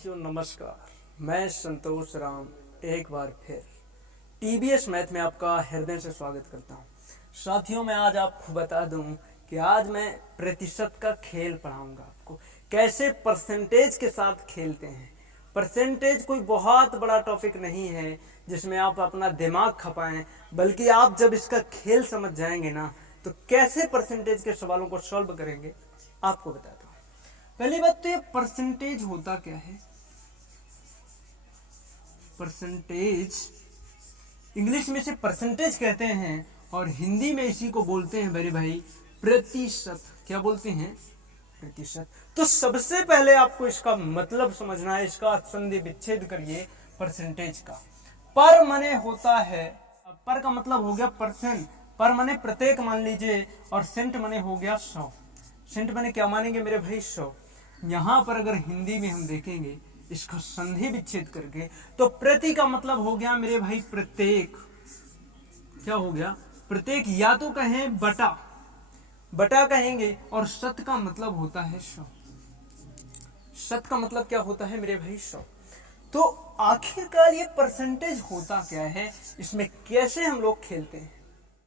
साथियों नमस्कार, मैं संतोष राम एक बार फिर टीबीएस मैथ में आपका हृदय से स्वागत करता हूं। साथियों मैं आज आपको बता दूं कि आज मैं प्रतिशत का खेल पढ़ाऊंगा आपको, कैसे परसेंटेज के साथ खेलते हैं। परसेंटेज कोई बहुत बड़ा टॉपिक नहीं है जिसमें आप अपना दिमाग खपाएं, बल्कि आप जब इसका खेल समझ जाएंगे ना तो कैसे परसेंटेज के सवालों को सॉल्व करेंगे आपको बताता हूं। पहली बात तो ये परसेंटेज होता क्या है। परसेंटेज इंग्लिश में इसे परसेंटेज कहते हैं और हिंदी में इसी को बोलते हैं मेरे भाई प्रतिशत। क्या बोलते हैं? प्रतिशत। तो सबसे पहले आपको इसका मतलब समझना है, इसका संधि विच्छेद करिए परसेंटेज का। पर मने होता है, पर का मतलब हो गया परसेंट, पर मने प्रत्येक मान लीजिए, और सेंट मने हो गया 100। सेंट मने क्या मानेंगे मेरे भाई? 100। यहां पर अगर हिंदी में हम देखेंगे इसका संधि विच्छेद करके तो प्रति का मतलब हो गया मेरे भाई प्रत्येक। क्या हो गया? प्रत्येक, या तो कहें बटा, बटा कहेंगे, और शत का मतलब होता है 100। शत का मतलब क्या होता है मेरे भाई? 100। तो आखिरकार ये परसेंटेज होता क्या है, इसमें कैसे हम लोग खेलते हैं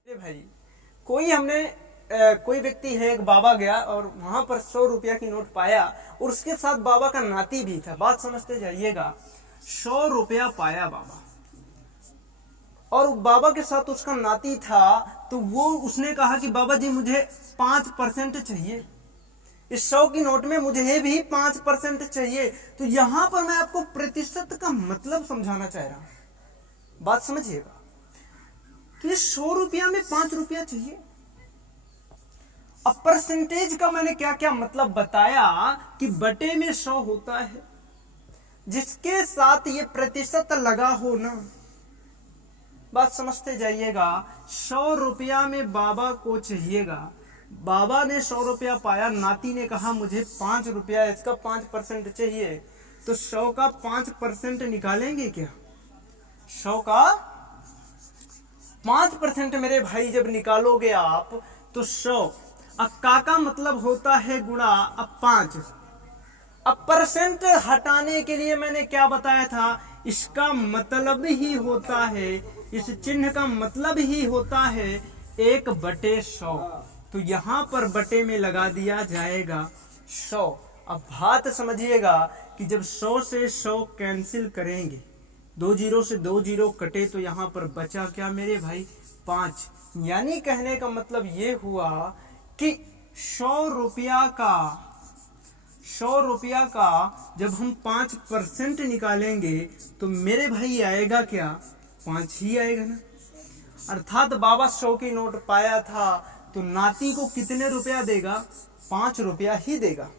मेरे भाई? कोई व्यक्ति है, एक बाबा गया और वहां पर 100 रुपया की नोट पाया और उसके साथ बाबा का नाती भी था। बात समझते जाइएगा। 100 रुपया पाया बाबा, और बाबा के साथ उसका नाती था, तो उसने कहा कि बाबा जी मुझे 5% चाहिए, इस 100 की नोट में मुझे भी 5% चाहिए। तो यहां पर मैं आपको प्रतिशत का मतलब समझाना चाह रहा हूं, बात समझिएगा। तो ये 100 रुपया में 5 रुपया चाहिए। अब परसेंटेज का मैंने क्या क्या मतलब बताया कि बटे में 100 होता है, जिसके साथ ये प्रतिशत लगा हो ना। बात समझते जाइएगा। 100 रुपया में बाबा को चाहिएगा, बाबा ने 100 रुपया पाया, नाती ने कहा मुझे 5 रुपया, इसका 5% चाहिए। तो 100 का 5% निकालेंगे क्या? 100 का 5% मेरे भाई जब निकालोगे आप तो 100। अब का मतलब होता है गुणा, अब 5। अब परसेंट हटाने के लिए मैंने क्या बताया था? इसका मतलब ही होता है, इस चिन्ह का मतलब ही होता है 1/100। तो यहां पर बटे में लगा दिया जाएगा 100। अब बात समझिएगा कि जब 100 से 100 कैंसिल करेंगे, 2 जीरो से 2 जीरो कटे, तो यहां पर बचा क्या मेरे भाई? 5। यानी कहने का मतलब ये हुआ कि 100 रुपया का जब हम 5% निकालेंगे तो मेरे भाई आएगा क्या? 5 ही आएगा ना। अर्थात बाबा 100 की नोट पाया था तो नाती को कितने रुपया देगा? 5 रुपया ही देगा।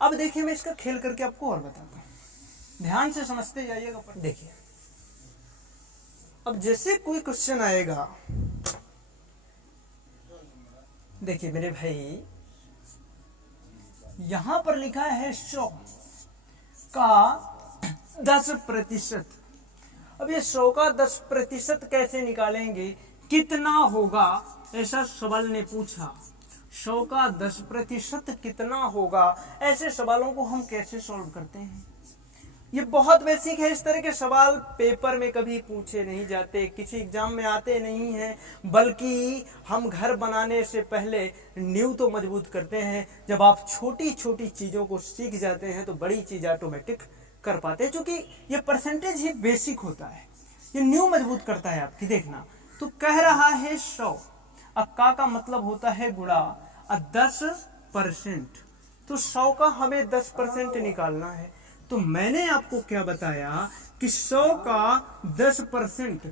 अब देखिए, मैं इसका खेल करके आपको और बताता हूं, ध्यान से समझते जाइएगा। देखिए, अब जैसे कोई क्वेश्चन आएगा, देखिए मेरे भाई यहां पर लिखा है 100 का 10%। अब ये 100 का 10% कैसे निकालेंगे, कितना होगा, ऐसा सवाल ने पूछा। 100 का 10% कितना होगा, ऐसे सवालों को हम कैसे सॉल्व करते हैं? ये बहुत बेसिक है। इस तरह के सवाल पेपर में कभी पूछे नहीं जाते, किसी एग्जाम में आते नहीं हैं, बल्कि हम घर बनाने से पहले नींव तो मजबूत करते हैं। जब आप छोटी छोटी चीजों को सीख जाते हैं तो बड़ी चीज ऑटोमेटिक कर पाते हैं, क्योंकि ये परसेंटेज ही बेसिक होता है, ये नींव मजबूत करता है आपकी। देखना, तो कह रहा है 100, अब का मतलब होता है गुणा, 10%। तो 100 का हमें 10% निकालना है। तो मैंने आपको क्या बताया कि 100 का 10%।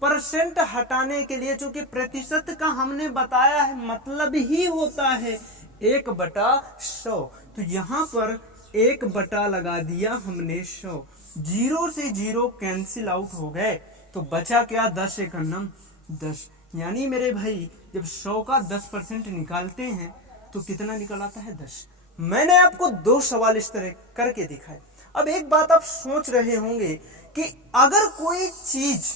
परसेंट हटाने के लिए, चूंकि प्रतिशत का हमने बताया है मतलब ही होता है 1/100, तो यहां पर 1 लगा दिया हमने 100। 0 से 0 कैंसिल आउट हो गए, तो बचा क्या? 10 × 9 10। यानी मेरे भाई जब 100 का 10% निकालते हैं तो कितना निकल आता है? 10। मैंने आपको 2 सवाल इस तरह करके दिखाए। अब एक बात आप सोच रहे होंगे कि अगर कोई चीज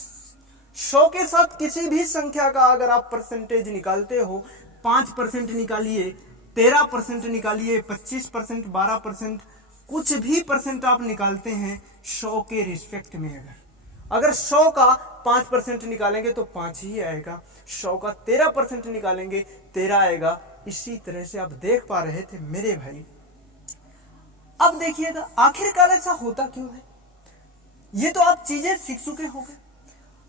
100 के साथ किसी भी संख्या का अगर आप परसेंटेज निकालते हो, 5% निकालिए, 13% निकालिए, 25%, 12%, कुछ भी परसेंट आप निकालते हैं 100 के रिस्पेक्ट में, अगर 100 का 5% निकालेंगे तो 5 ही आएगा, 100 का 13% निकालेंगे 13 आएगा। इसी तरह से आप देख पा रहे थे मेरे भाई। अब देखिएगा आखिरकार ऐसा होता क्यों है, ये तो आप चीजें सीख चुके होंगे।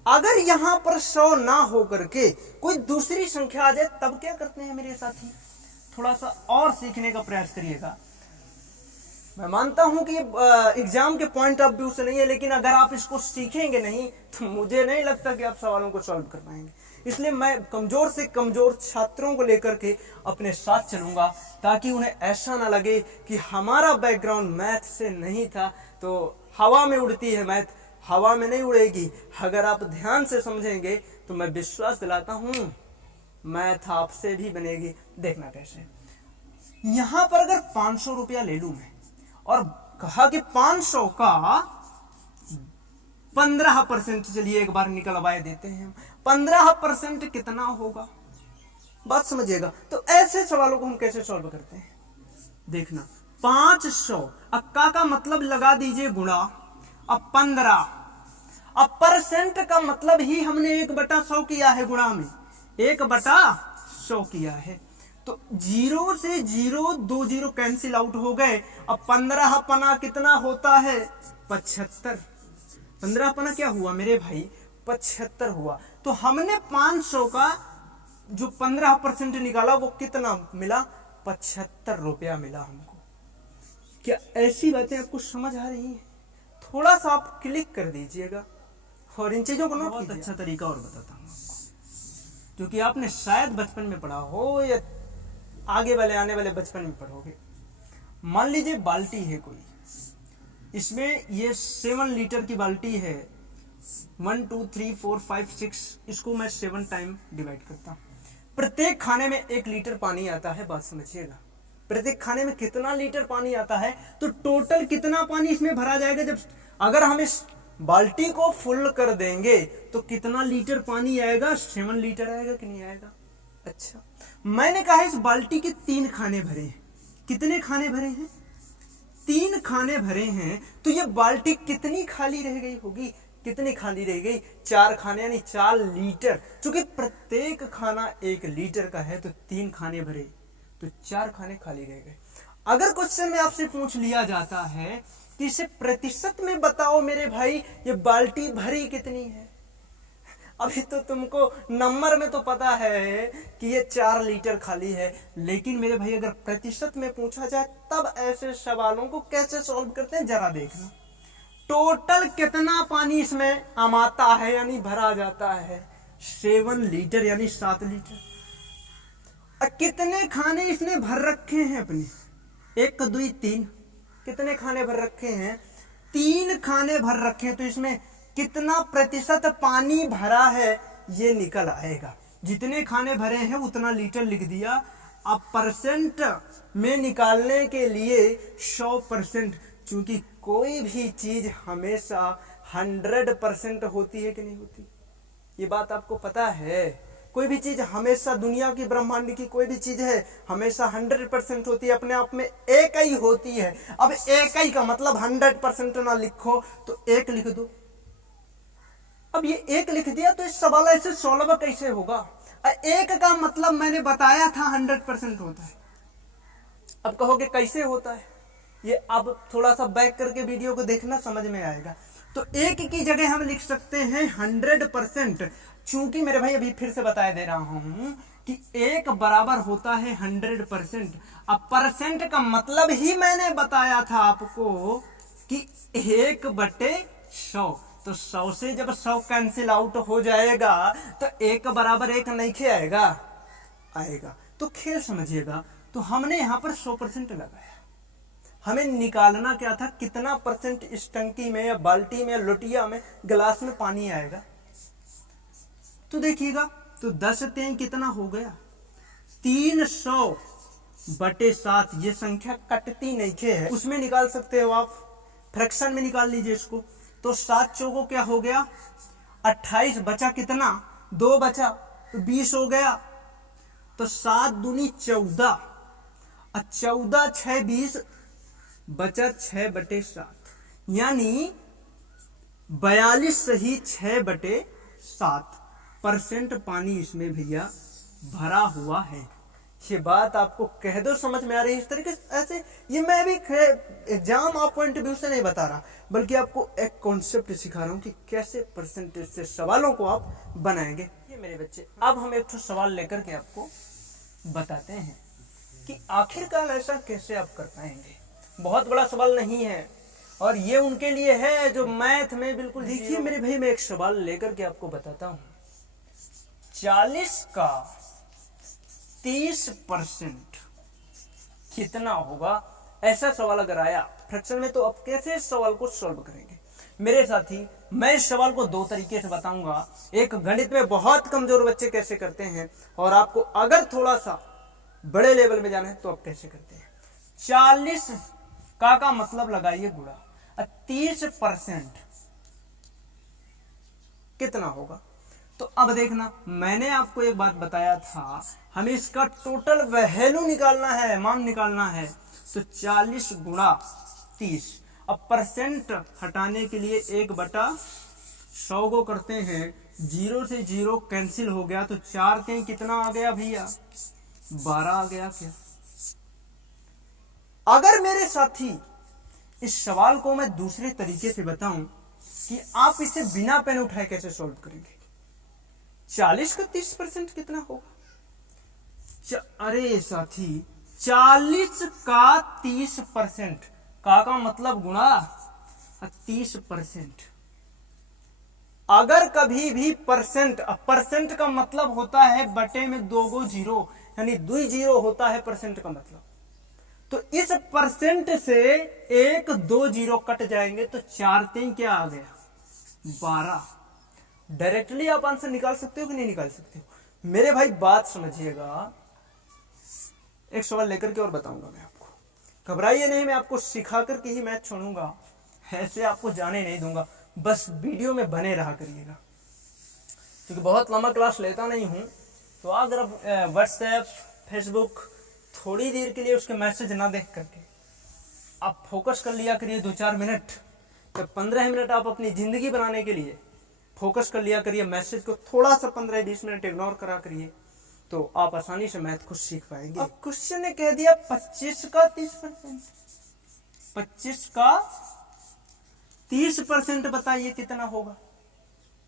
अगर यहां पर 100 ना हो करके कोई दूसरी संख्या आ जाए तब क्या करते हैं मेरे साथी, थोड़ा सा और सीखने का प्रयास करिएगा। मैं मानता हूं कि एग्जाम के पॉइंट ऑफ व्यू से नहीं है, लेकिन अगर आप इसको सीखेंगे नहीं तो मुझे नहीं लगता कि आप सवालों को सॉल्व कर पाएंगे। इसलिए मैं कमजोर से कमजोर छात्रों को लेकर के अपने साथ चलूंगा, ताकि उन्हें ऐसा ना लगे कि हमारा बैकग्राउंड मैथ से नहीं था तो हवा में उड़ती है मैथ, हवा में नहीं उड़ेगी। अगर आप ध्यान से समझेंगे तो मैं विश्वास दिलाता हूं मैथ आपसे भी बनेगी। देखना कैसे, यहां पर अगर 500 रुपया ले लूं मैं और कहा कि 500 का 15%, चलिए एक बार निकलवाए देते हैं, 15% कितना होगा, बात समझिएगा। तो ऐसे सवालों को हम कैसे सॉल्व करते हैं, देखना 500 अक्का का मतलब लगा दीजिए गुणा, अब 15, अब परसेंट का मतलब ही हमने 1/100 किया है, गुणा में 1/100 किया है। तो 0 से 0 2 0 कैंसिल आउट हो गए। अब 15 पना कितना होता है, 75। 15 पना क्या हुआ मेरे भाई, 75 हुआ। तो हमने 500 का जो 15% निकाला वो कितना मिला, 75 रुपया मिला हमको। क्या ऐसी बातें आपको समझ आ रही है? थोड़ा सा आप क्लिक कर दीजिएगा और इन चीजों को नोट कीजिए। बहुत अच्छा तरीका और बताता हूं आपको, क्योंकि आपने शायद बचपन में पढ़ा हो या आगे वाले आने वाले बचपन में पढ़ोगे। मान लीजिए बाल्टी है कोई, इसमें ये 7 लीटर की बाल्टी है, 1 2 3 4 5 6, इसको मैं 7 टाइम डिवाइड करता हूं। प्रत्येक खाने में 1 लीटर पानी आता है, बात समझिएगा। प्रत्येक खाने में कितना लीटर पानी आता है, तो टोटल कितना पानी इसमें भरा जाएगा। जब अगर हम इस बाल्टी को फुल कर देंगे तो कितना लीटर पानी आएगा, 7 लीटर आएगा कि नहीं आएगा। अच्छा, मैंने कहा इस बाल्टी के 3 खाने भरे हैं। कितने खाने भरे हैं, 3 खाने भरे हैं। तो ये बाल्टी कितनी खाली रह गई होगी, कितनी खाली रह गई, 4 खाने यानी 4 लीटर। चूंकि प्रत्येक खाना 1 लीटर का है तो 3 खाने भरे तो 4 खाने खाली रह गए। अगर क्वेश्चन में आपसे पूछ लिया जाता है कि इसे प्रतिशत में बताओ मेरे भाई, ये बाल्टी भरी कितनी है, अभी तो तुमको नंबर में तो पता है कि ये 4 लीटर खाली है, लेकिन मेरे भाई अगर प्रतिशत में पूछा जाए तब ऐसे सवालों को कैसे सॉल्व करते हैं जरा देखना। टोटल कितना पानी इसमें आमाता है यानी भरा जाता है, 7 लीटर यानी 7 लीटर। कितने खाने इसने भर रखे हैं अपने, 1 2 3, कितने खाने भर रखे हैं, 3 खाने भर रखे हैं। तो इसमें कितना प्रतिशत पानी भरा है ये निकल आएगा। जितने खाने भरे हैं उतना लीटर लिख दिया। अब परसेंट में निकालने के लिए 100%, चूंकि कोई भी चीज हमेशा 100% होती है कि नहीं होती, ये बात आपको पता है। कोई भी चीज हमेशा, दुनिया की ब्रह्मांड की कोई भी चीज है हमेशा 100% होती है, अपने आप में एक ही होती है। अब एक ही का मतलब 100% ना लिखो तो 1 लिख दो। अब ये 1 लिख दिया तो इस सवाल ऐसे सॉल्व कैसे होगा, 1 का मतलब मैंने बताया था 100% होता है। अब कहोगे कैसे होता है, ये अब थोड़ा सा बैक करके वीडियो को देखना, समझ में आएगा। तो 1 की जगह हम लिख सकते हैं 100%, चूंकि मेरे भाई अभी फिर से बताया दे रहा हूं कि 1 बराबर होता है 100%। अब परसेंट का मतलब ही मैंने बताया था आपको कि 1/100। तो 100 से जब 100 कैंसिल आउट हो जाएगा तो 1 बराबर 1 नहीं आएगा, आएगा। तो खेल समझिएगा। तो हमने यहां पर 100% लगाया, हमें निकालना क्या था, कितना परसेंट इस टंकी में या बाल्टी में या लोटिया में गिलास में पानी आएगा। तो देखिएगा, तो 10 3 कितना हो गया, 300/7। ये संख्या कटती नहीं है, उसमें निकाल सकते हो आप, फ्रैक्शन में निकाल लीजिए इसको। तो 7 चौको क्या हो गया 28, बचा कितना 2 बचा तो 20 हो गया। तो 7 दूनी 14, 14 6 20, बचा 6/7, यानी 42.6/7% पानी इसमें भैया भरा हुआ है। ये बात आपको कह दो समझ में आ रही है। इस तरीके से ऐसे ये मैं भी एग्जाम आप पॉइंट ऑफ व्यू से नहीं बता रहा, बल्कि आपको एक कॉन्सेप्ट सिखा रहा हूं कि कैसे परसेंटेज से सवालों को आप बनाएंगे। ये मेरे बच्चे, अब हम एक सवाल लेकर के आपको बताते हैं कि आखिरकार ऐसा कैसे आप कर पाएंगे। बहुत बड़ा सवाल नहीं है और ये उनके लिए है जो मैथ में बिल्कुल। देखिए मेरे भाई, मैं एक सवाल लेकर के आपको बताता हूं। 40 का 30% कितना होगा? ऐसा सवाल अगर आया फ्रैक्शन में, तो आप कैसे इस सवाल को सॉल्व करेंगे मेरे साथी? मैं इस सवाल को दो तरीके से बताऊंगा। एक, गणित में बहुत कमजोर बच्चे कैसे करते हैं, और आपको अगर थोड़ा सा बड़े लेवल में जाना है तो आप कैसे करते हैं। 40 का मतलब लगाइए गुणा, 30% कितना होगा? तो अब देखना, मैंने आपको एक बात बताया था, हमें इसका टोटल वैल्यू निकालना है, मान निकालना है। तो 40 गुणा 30। अब परसेंट हटाने के लिए 1/100 को करते हैं, 0 से 0 कैंसिल हो गया, तो 4 के कितना आ गया भैया? 12 आ गया क्या? अगर मेरे साथी इस सवाल को मैं दूसरे तरीके से बताऊं कि आप इसे बिना पेन उठाए कैसे सॉल्व करेंगे। 40 का 30% कितना होगा? अरे साथी, 40 का 30% का मतलब गुणा 30%। अगर कभी भी परसेंट का मतलब होता है बटे में 2 जीरो, यानी 2 जीरो होता है परसेंट का मतलब। तो इस परसेंट से 1 2 जीरो कट जाएंगे, तो 4 3 क्या आ गया? 12। डायरेक्टली आप आंसर निकाल सकते हो कि नहीं निकाल सकते हो? मेरे भाई बात समझिएगा। एक सवाल लेकर के और बताऊंगा मैं आपको, घबराइए नहीं, मैं आपको सिखा करके ही मैथ छोड़ूंगा, ऐसे आपको जाने नहीं दूंगा। बस वीडियो में बने रहा करिएगा, क्योंकि बहुत लंबा क्लास लेता नहीं हूं। तो अगर आप व्हाट्सएप, फेसबुक थोड़ी देर के लिए उसके मैसेज ना देख करके आप फोकस कर लिया करिए 2-4 मिनट, तो 15 मिनट आप अपनी जिंदगी बनाने के लिए फोकस कर लिया करिए। मैसेज को थोड़ा सा 15-20 मिनट इग्नोर करा करिए, तो आप आसानी से मैथ को सीख पाएंगे। अब क्वेश्चन ने कह दिया 25 का 30%। 25 का 30% बताइए कितना होगा?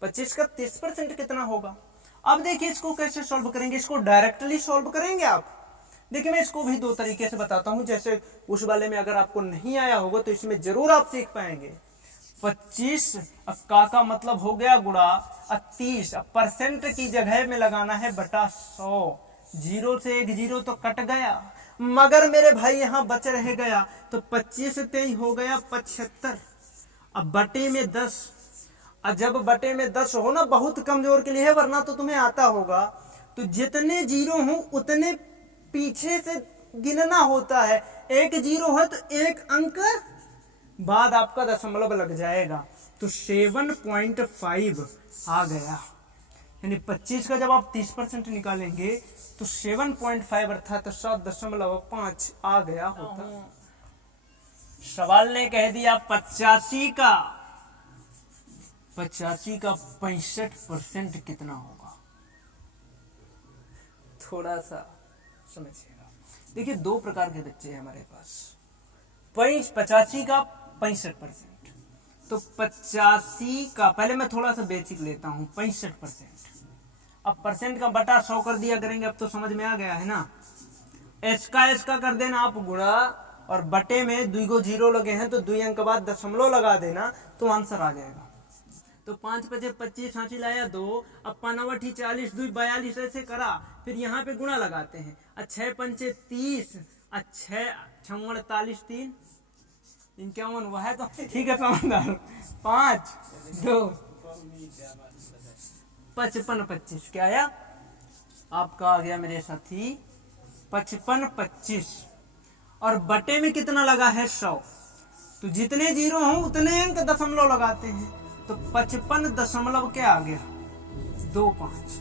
25 का 30% कितना होगा? अब देखिए इसको कैसे सॉल्व करेंगे। इसको डायरेक्टली सॉल्व करेंगे आप। देखिए मैं इसको भी दो तरीके से बताता हूं, जैसे उस वाले में अगर आपको नहीं आया होगा तो इसमें जरूर आप सीख पाएंगे। 25 का मतलब हो गया गुणा 30। परसेंट की जगह में लगाना है बटा 100। 0 से 1 जीरो तो कट गया, मगर मेरे भाई यहां बच रह गया, तो 25 से हो गया 75। अब बटे में 10, जब बटे में 10 हो ना, बहुत कमजोर के लिए है, वरना तो तुम्हें आता होगा। तो जितने जीरो हो उतने पीछे से गिनना होता है। 1 जीरो है तो 1 अंक बाद आपका दशमलव लग जाएगा, तो 7.5 आ गया। यानी 25 का जब आप 30% निकालेंगे तो 7.5 अर्थात 7.5 आ गया होता। सवाल ने कह दिया 85 का 65% कितना होगा? थोड़ा सा समझिएगा। देखिए 2 प्रकार के बच्चे हैं हमारे पास। 85 का 65%, तो 85 का, पहले मैं थोड़ा सा बेसिक लेता हूं, 65%। अब परसेंट का बटा 100 कर दिया करेंगे, अब तो समझ में आ गया है ना। एस का कर देना आप गुणा, और बटे में 2 जीरो लगे हैं तो 2 अंक बाद दशमलव लगा देना, तो आंसर आ जाएगा। तो 5 5 25 हाथी लाया 2, अब 5 40 2 42 ऐसे करा, फिर यहाँ पे गुणा लगाते हैं। 6 5 30, 6 6 48 3 51 हुआ है, तो ठीक है समझदार। 5 2 55 25 क्या आया आपका? आ गया मेरे साथी 55 25, और बटे में कितना लगा है? 100। तो जितने जीरो हो उतने अंक दशमलव लगाते हैं, तो 55 दशमलव क्या आ गया? 25।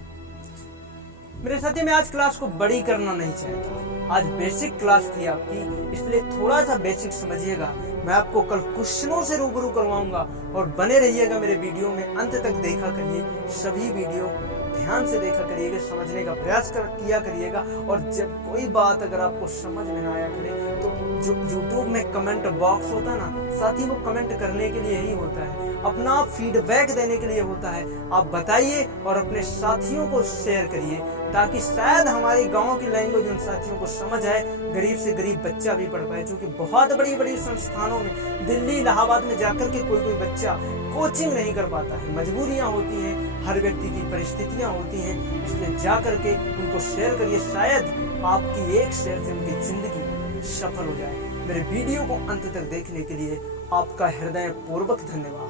मेरे साथी, मैं आज क्लास को बड़ी करना नहीं चाहता। आज बेसिक क्लास थी आपकी, इसलिए थोड़ा सा बेसिक समझिएगा। मैं आपको कल क्वेश्चनों से रूबरू करवाऊंगा और बने रहिएगा मेरे वीडियो में, अंत तक देखा करिए। सभी वीडियो ध्यान से देखा करिएगा, समझने का प्रयास किया करिएगा। और जब कोई बात अगर आपको समझ में ना आया करे तो जो YouTube में कमेंट बॉक्स होता है ना साथी, वो कमेंट करने के लिए ही होता है, अपना फीडबैक देने के लिए होता है। आप बताइए और अपने साथियों को शेयर करिए, ताकि शायद हमारी गांव की लैंग्वेज उन साथियों को समझ आए, गरीब से गरीब बच्चा भी पढ़ पाए। क्योंकि बहुत बड़ी बड़ी संस्थानों में, दिल्ली इलाहाबाद में जाकर के कोई बच्चा कोचिंग नहीं कर पाता है, मजबूरियां होती हैं, हर व्यक्ति की परिस्थितियां होती हैं। इसलिए जा करके उनको शेयर करिए, शायद आपकी एक शेयर से उनकी जिंदगी सफल हो जाए। मेरे वीडियो को अंत तक देखने के लिए आपका हृदय पूर्वक धन्यवाद।